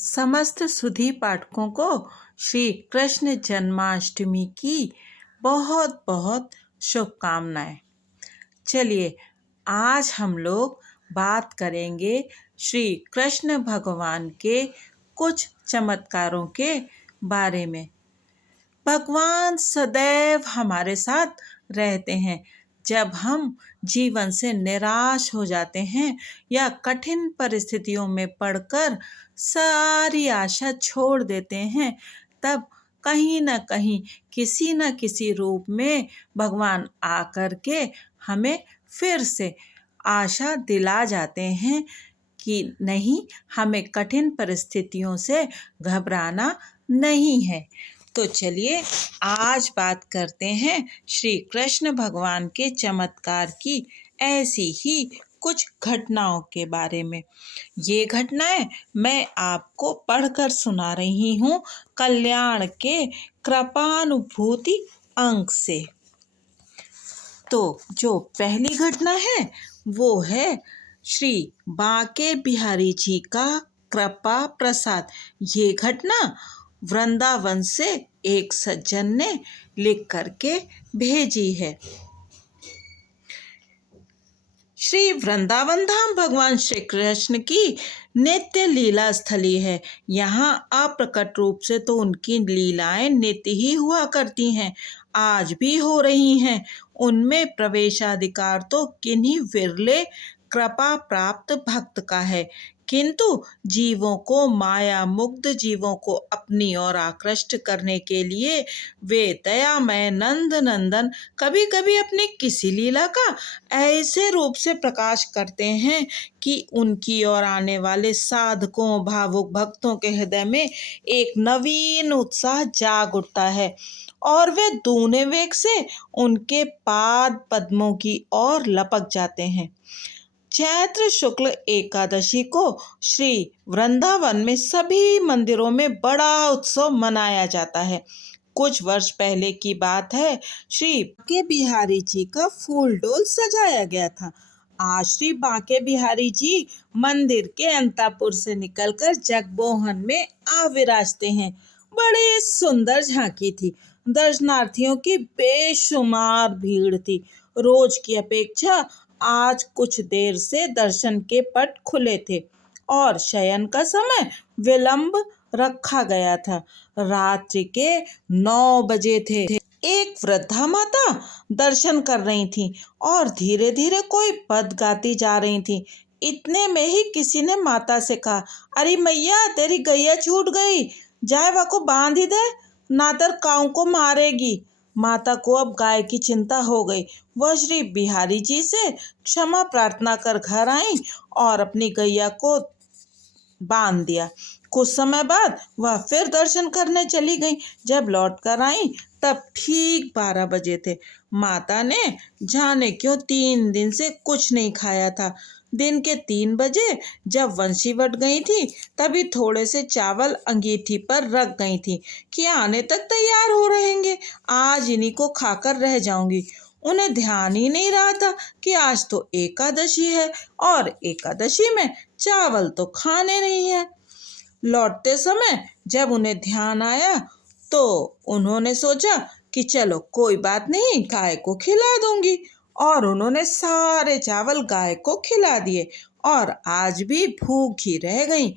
समस्त सुधी पाठकों को श्री कृष्ण जन्माष्टमी की बहुत बहुत शुभकामनाएं। चलिए आज हम लोग बात करेंगे श्री कृष्ण भगवान के कुछ चमत्कारों के बारे में। भगवान सदैव हमारे साथ रहते हैं। जब हम जीवन से निराश हो जाते हैं या कठिन परिस्थितियों में पड़कर सारी आशा छोड़ देते हैं, तब कहीं न कहीं किसी न किसी रूप में भगवान आकर के हमें फिर से आशा दिला जाते हैं कि नहीं, हमें कठिन परिस्थितियों से घबराना नहीं है। तो चलिए आज बात करते हैं श्री कृष्ण भगवान के चमत्कार की ऐसी ही कुछ घटनाओं के बारे में। ये घटनाएं मैं आपको पढ़कर सुना रही हूँ कल्याण के कृपानुभूति अंक से। तो जो पहली घटना है वो है श्री बांके बिहारी जी का कृपा प्रसाद। ये घटना वृंदावन से एक सज्जन ने लिख करके भेजी है। श्री वृंदावन धाम भगवान श्री कृष्ण की नित्य लीला स्थली है। यहाँ अप्रकट रूप से तो उनकी लीलाएं नित्य ही हुआ करती हैं, आज भी हो रही हैं। उनमें प्रवेशाधिकार तो किन्हीं विरले कृपा प्राप्त भक्त का है, किंतु जीवों को, माया मुग्ध जीवों को अपनी ओर आकृष्ट करने के लिए वे दयामय नंद नंदन कभी कभी अपनी किसी लीला का ऐसे रूप से प्रकाश करते हैं कि उनकी ओर आने वाले साधकों, भावुक भक्तों के हृदय में एक नवीन उत्साह जाग उठता है और वे दूने वेग से उनके पाद पद्मों की ओर लपक जाते हैं। चैत्र शुक्ल एकादशी को श्री वृंदावन में सभी मंदिरों में बड़ा उत्सव मनाया जाता है। कुछ वर्ष पहले की बात है, श्री बांके बिहारी जी का फूल डोल सजाया गया था। आज श्री बांके बिहारी जी मंदिर के अंतापुर से निकलकर जगमोहन में आ विराजते हैं। बड़ी सुंदर झांकी थी। दर्शनार्थियों की बेशुमार भीड़ थी। रोज की अपेक्षा आज कुछ देर से दर्शन के पट खुले थे और शयन का समय विलंब रखा गया था। रात्रि के 9 बजे थे। एक वृद्धा माता दर्शन कर रही थी और धीरे धीरे कोई पद गाती जा रही थी। इतने में ही किसी ने माता से कहा, अरे मैया, तेरी गैया छूट गई, जाए वा को बांध ही दे, नातर काऊ को मारेगी। माता को अब गाय की चिंता हो गई। वह श्री बिहारी जी से क्षमा प्रार्थना कर घर आई और अपनी गैया को बांध दिया। कुछ समय बाद वह फिर दर्शन करने चली गई। जब लौट कर आई तब ठीक 12 बजे थे। माता ने जाने क्यों 3 दिन से कुछ नहीं खाया था। दिन के 3 बजे जब वंशीवट गई थी, तभी थोड़े से चावल अंगीठी पर रख गई थी कि आने तक तैयार हो रहेंगे, आज इन्हीं को खाकर रह जाऊंगी। उन्हें ध्यान ही नहीं रहा था कि आज तो एकादशी है और एकादशी में चावल तो खाने नहीं है। लौटते समय जब उन्हें ध्यान आया तो उन्होंने सोचा कि चलो कोई बात नहीं, गाय को खिला दूंगी, और उन्होंने सारे चावल गाय को खिला दिए और आज भी भूखी रह गई।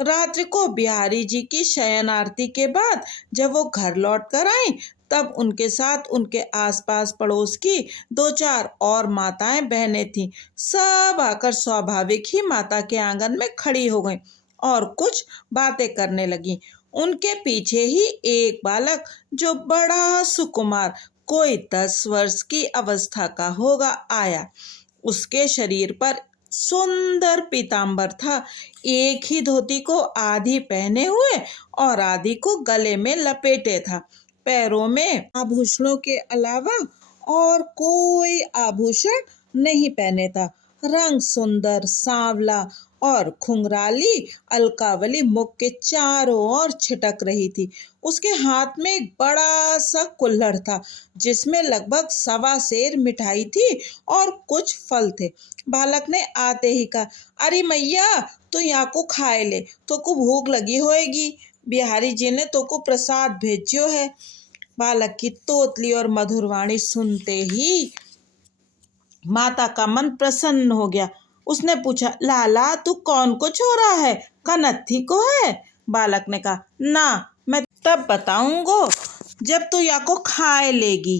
रात्रि को बिहारी जी की शयन आरती के बाद जब वो घर लौट कर आई, तब उनके साथ उनके आसपास पड़ोस की 2-4 और माताएं बहनें थीं। सब आकर स्वाभाविक ही माता के आंगन में खड़ी हो गईं और कुछ बातें करने लगी। उनके पीछे ही एक बालक जो बड़ा सुकुमार, कोई 10 वर्ष की अवस्था का होगा, आया। उसके शरीर पर सुंदर पीतांबर था। एक ही धोती को आधी पहने हुए और आधी को गले में लपेटे था। पैरों में आभूषणों के अलावा और कोई आभूषण नहीं पहने था। रंग सुंदर सांवला और घुंघराली अलकावली मुख के चारों ओर छिटक रही थी। उसके हाथ में एक बड़ा सा कुल्हड़ था जिसमें लगभग 1.25 सेर मिठाई थी और कुछ फल थे। बालक ने आते ही कहा, अरे मैया तू यहाँ को खाए ले, तो को भूख लगी होएगी, बिहारी जी ने तो को प्रसाद भेजियो है। बालक की तोतली और मधुर वाणी सुनते ही माता का मन प्रसन्न हो गया। उसने पूछा, लाला तू कौन को छोड़ा है, का नत्थी को है? बालक ने कहा, ना मैं तब बताऊंगो जब तू या को खाए लेगी।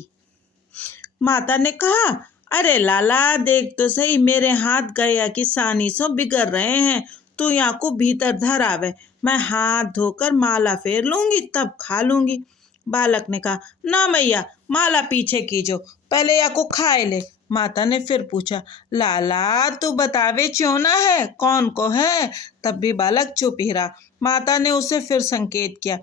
माता ने कहा, अरे लाला देख तो सही, मेरे हाथ गया की सानी सो बिगड़ रहे हैं, तू यहाँ को भीतर धर आवे, मैं हाथ धोकर माला फेर लूंगी तब खा लूंगी। बालक ने कहा, ना मैया माला पीछे कीजो, पहले या को खाए ले। माता ने फिर पूछा, लाला तू बतावे क्यों ना है, कौन को है? तब भी बालक चुप ही रहा। माता ने उसे फिर संकेत किया।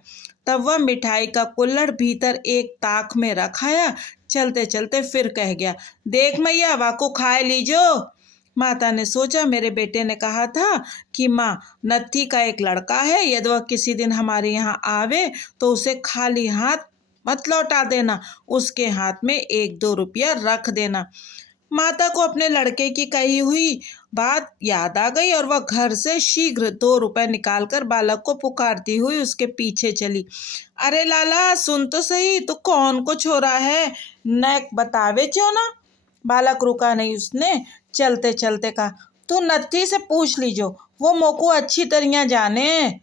तब वह मिठाई का कुल्हड़ भीतर एक ताक में रखाया। चलते चलते फिर कह गया, देख मैया वाको खाए लीजो। माता ने सोचा, मेरे बेटे ने कहा था कि माँ नत्थी का एक लड़का है, यदि वह किसी दिन हमारे यहाँ आवे तो उसे खाली हाथ मत लौटा देना, उसके हाथ में 1-2 रुपया रख देना। माता को अपने लड़के की कही हुई बात याद आ गई और वह घर से शीघ्र 2 रुपए निकालकर बालक को पुकारती हुई उसके पीछे चली। अरे लाला सुन तो सही, तू कौन को छोरा है, नेक बतावे क्यों ना? बालक रुका नहीं। उसने चलते चलते कहा, तू नत्थी से पूछ लीजो, वो मोको अच्छी तरह जाने।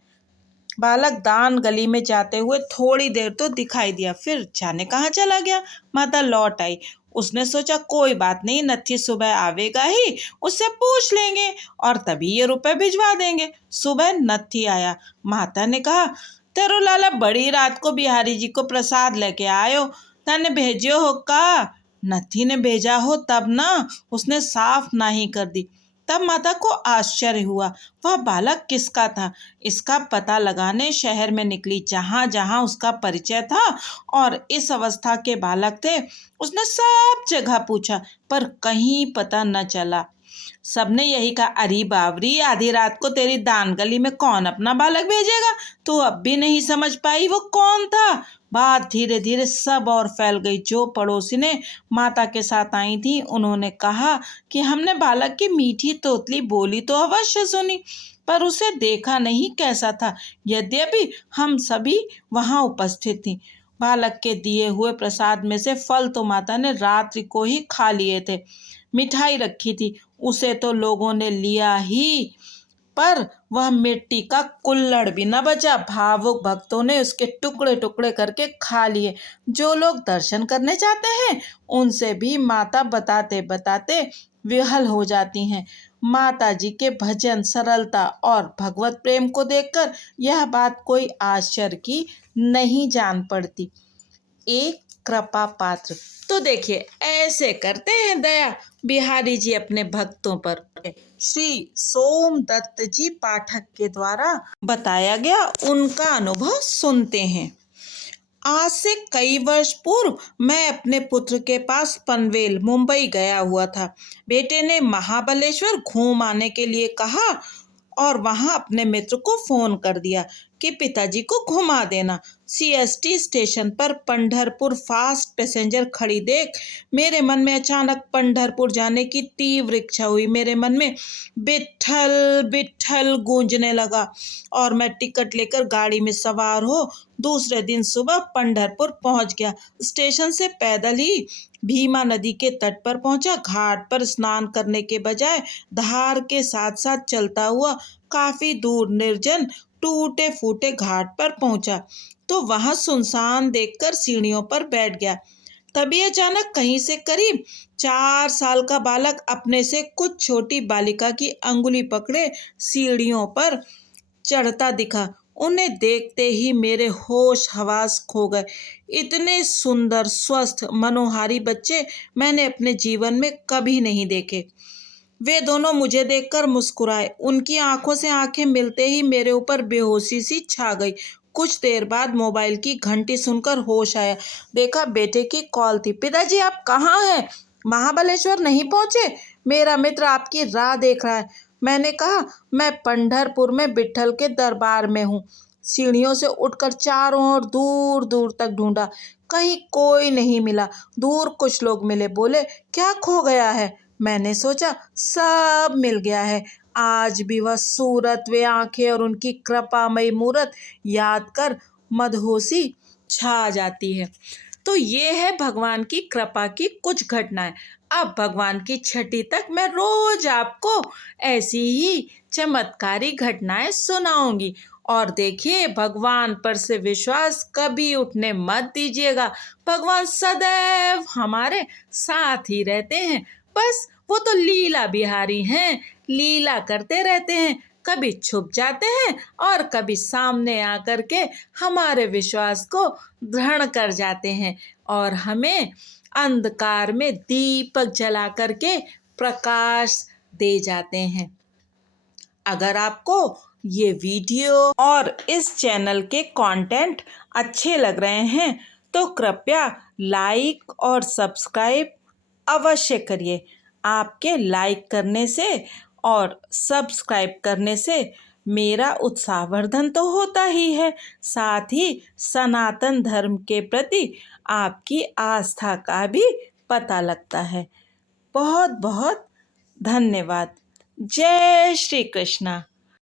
बालक दान गली में जाते हुए थोड़ी देर तो दिखाई दिया, फिर जाने कहाँ चला गया। माता लौट आई। उसने सोचा, कोई बात नहीं, नत्थी सुबह आवेगा ही, उससे पूछ लेंगे और तभी ये रुपए भिजवा देंगे। सुबह नत्थी आया। माता ने कहा, तेरो लाला बड़ी रात को बिहारी जी को प्रसाद लेके आयो, तने भेजियो हो का? नत्थी ने भेजा हो तब ना? उसने साफ नाही कर दी। तब माता को आश्चर्य हुआ, वह बालक किसका था। इसका पता लगाने शहर में निकली, जहाँ जहाँ उसका परिचय था और इस अवस्था के बालक थे उसने सब जगह पूछा, पर कहीं पता न चला। सबने यही कहा, अरे बावरी, आधी रात को तेरी दान गली में कौन अपना बालक भेजेगा? तू अब भी नहीं समझ पाई वो कौन था? बात धीरे धीरे सब और फैल गई। जो पड़ोसी ने माता के साथ आई थी उन्होंने कहा कि हमने बालक की मीठी तोतली बोली तो अवश्य सुनी, पर उसे देखा नहीं कैसा था, यद्यपि हम सभी वहां उपस्थित थी। बालक के दिए हुए प्रसाद में से फल तो माता ने रात्रि को ही खा लिए थे, मिठाई रखी थी उसे तो लोगों ने लिया ही, पर वह मिट्टी का कुल्हड़ भी न बचा। भावुक भक्तों ने उसके टुकड़े टुकड़े करके खा लिए। जो लोग दर्शन करने जाते हैं उनसे भी माता बताते बताते विहल हो जाती हैं। माता जी के भजन, सरलता और भगवत प्रेम को देखकर यह बात कोई आश्चर्य की नहीं जान पड़ती। एक कृपा पात्र। तो देखिए, ऐसे करते हैं दया बिहारी जी अपने भक्तों पर। श्री सोमदत्त जी पाठक के द्वारा बताया गया उनका अनुभव सुनते हैं। आज से कई वर्ष पूर्व मैं अपने पुत्र के पास पनवेल मुंबई गया हुआ था। बेटे ने महाबलेश्वर घूम आने के लिए कहा और वहां अपने मित्र को फोन कर दिया कि पिताजी को घुमा देना। सीएसटी स्टेशन पर पंढरपुर फास्ट पैसेंजर खड़ी देख मेरे मन में अचानक पंढरपुर जाने की तीव्र इच्छा हुई। मेरे मन में बिट्ठल बिट्ठल गूंजने लगा और मैं टिकट लेकर गाड़ी में सवार हो दूसरे दिन सुबह पंढरपुर पहुंच गया। स्टेशन से पैदल ही भीमा नदी के तट पर पहुंचा। घाट पर स्नान करने के बजाय धार के साथ साथ चलता हुआ काफी दूर निर्जन टूटे फूटे घाट पर पहुंचा तो वहां सुनसान देखकर सीढ़ियों पर बैठ गया। तभी अचानक कहीं से करीब 4 साल का बालक अपने से कुछ छोटी बालिका की अंगुली पकड़े सीढ़ियों पर चढ़ता दिखा। उन्हें देखते ही मेरे होश हवास खो गए। इतने सुंदर, स्वस्थ, मनोहारी बच्चे मैंने अपने जीवन में कभी नहीं देखे। वे दोनों मुझे देखकर मुस्कुराए। उनकी आंखों से आंखें मिलते ही मेरे ऊपर बेहोशी सी छा गई। कुछ देर बाद मोबाइल की घंटी सुनकर होश आया। देखा बेटे की कॉल थी। पिताजी आप कहाँ हैं? महाबलेश्वर नहीं पहुंचे? मेरा मित्र आपकी राह देख रहा है। मैंने कहा, मैं पंढरपुर में विट्ठल के दरबार में हूँ। सीढ़ियों से उठकर चारों ओर दूर दूर तक ढूंढा, कहीं कोई नहीं मिला। दूर कुछ लोग मिले, बोले, क्या खो गया है? मैंने सोचा सब मिल गया है। आज भी वह सूरत, वे आंखें और उनकी कृपामयी मूरत याद कर मदहोशी छा जाती है। तो ये है भगवान की कृपा की कुछ घटनाएं। अब भगवान की छठी तक मैं रोज आपको ऐसी ही चमत्कारी घटनाएं सुनाऊंगी। और देखिए, भगवान पर से विश्वास कभी उठने मत दीजिएगा। भगवान सदैव हमारे साथ ही रहते हैं। बस वो तो लीला बिहारी हैं, लीला करते रहते हैं। कभी छुप जाते हैं और कभी सामने आकर के हमारे विश्वास को दृढ़ कर जाते हैं और हमें अंधकार में दीपक जला करके प्रकाश दे जाते हैं। अगर आपको ये वीडियो और इस चैनल के कंटेंट अच्छे लग रहे हैं तो कृपया लाइक और सब्सक्राइब अवश्य करिए। आपके लाइक करने से और सब्सक्राइब करने से मेरा उत्साहवर्धन तो होता ही है, साथ ही सनातन धर्म के प्रति आपकी आस्था का भी पता लगता है। बहुत बहुत धन्यवाद। जय श्री कृष्णा।